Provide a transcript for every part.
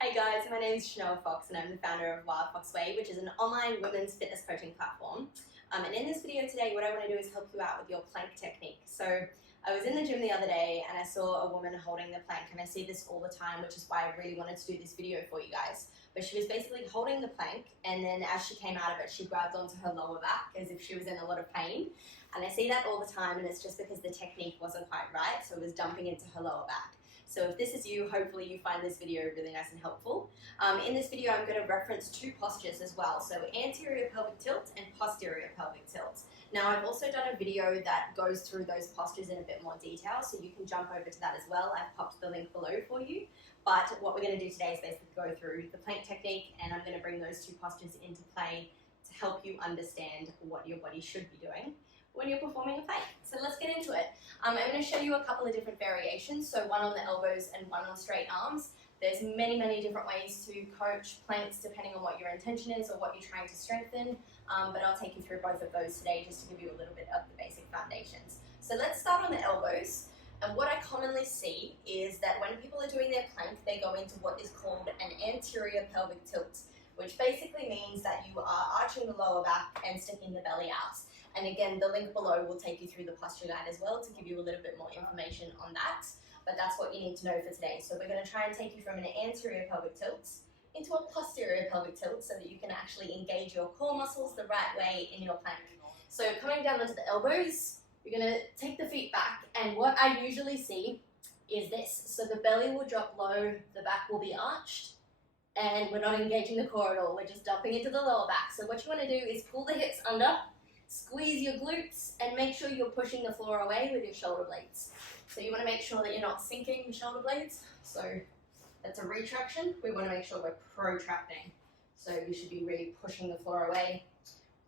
Hey guys, my name is Shenoa and I'm the founder of Wild Fox Way, which is an online women's fitness coaching platform. And in this video today, what I want to do is help you out with your plank technique. So I was in the gym the other day and I saw a woman holding the plank, and I see this all the time, which is why I really wanted to do this video for you guys. But she was basically holding the plank, and then as she came out of it, she grabbed onto her lower back as if she was in a lot of pain. And I see that all the time, and it's just because the technique wasn't quite right, so it was dumping into her lower back. So if this is you, hopefully you find this video really nice and helpful. In this video, I'm going to reference two postures as well. So anterior pelvic tilt and posterior pelvic tilt. Now I've also done a video that goes through those postures in a bit more detail, so you can jump over to that as well. I've popped the link below for you. But what we're going to do today is basically go through the plank technique, and I'm going to bring those two postures into play to help you understand what your body should be doing when you're performing a plank. So let's get into it. I'm going to show you a couple of different variations, so one on the elbows and one on straight arms. There's many different ways to coach planks depending on what your intention is or what you're trying to strengthen, but I'll take you through both of those today just to give you a little bit of the basic foundations. So let's start on the elbows, and what I commonly see is that when people are doing their plank, they go into what is called an anterior pelvic tilt, which basically means that you are arching the lower back and sticking the belly out. And again, the link below will take you through the posture guide as well to give you a little bit more information on that. But that's what you need to know for today. So we're going to try and take you from an anterior pelvic tilt into a posterior pelvic tilt so that you can actually engage your core muscles the right way in your plank. So coming down onto the elbows, you're going to take the feet back, and what I usually see is this. So the belly will drop low, the back will be arched, and we're not engaging the core at all. We're just dumping into the lower back. So what you want to do is pull the hips under, squeeze your glutes, and make sure you're pushing the floor away with your shoulder blades. So you want to make sure that you're not sinking your shoulder blades. So that's a retraction. We want to make sure we're protracting. So you should be really pushing the floor away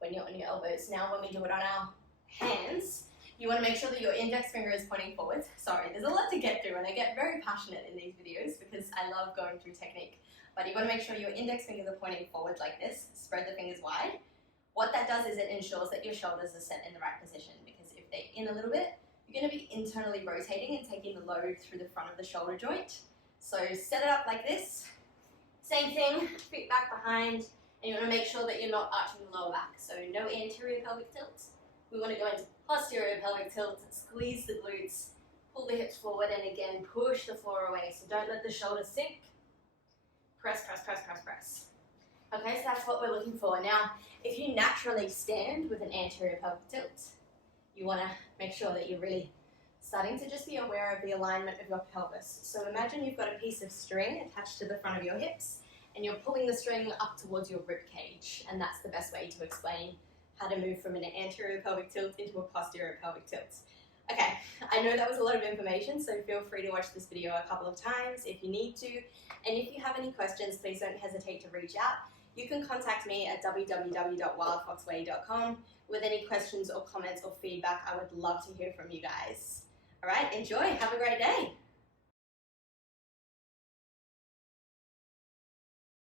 when you're on your elbows. Now when we do it on our hands, you want to make sure that your index finger is pointing forward. Sorry, there's a lot to get through, and I get very passionate in these videos because I love going through technique. But you want to make sure your index fingers are pointing forward like this. Spread the fingers wide. What that does is it ensures that your shoulders are set in the right position, because if they're in a little bit, you're going to be internally rotating and taking the load through the front of the shoulder joint. So set it up like this. Same thing, feet back behind, and you want to make sure that you're not arching the lower back. So no anterior pelvic tilt. We want to go into posterior pelvic tilt, squeeze the glutes, pull the hips forward, and again push the floor away. So don't let the shoulders sink. Press, press, press, press, press. Okay, so that's what we're looking for. Now, if you naturally stand with an anterior pelvic tilt, you want to make sure that you're really starting to just be aware of the alignment of your pelvis. So imagine you've got a piece of string attached to the front of your hips, and you're pulling the string up towards your rib cage, and that's the best way to explain how to move from an anterior pelvic tilt into a posterior pelvic tilt. Okay, I know that was a lot of information, so feel free to watch this video a couple of times if you need to. And if you have any questions, please don't hesitate to reach out. You can contact me at www.wildfoxway.com with any questions or comments or feedback. I would love to hear from you guys. All right, enjoy. Have a great day.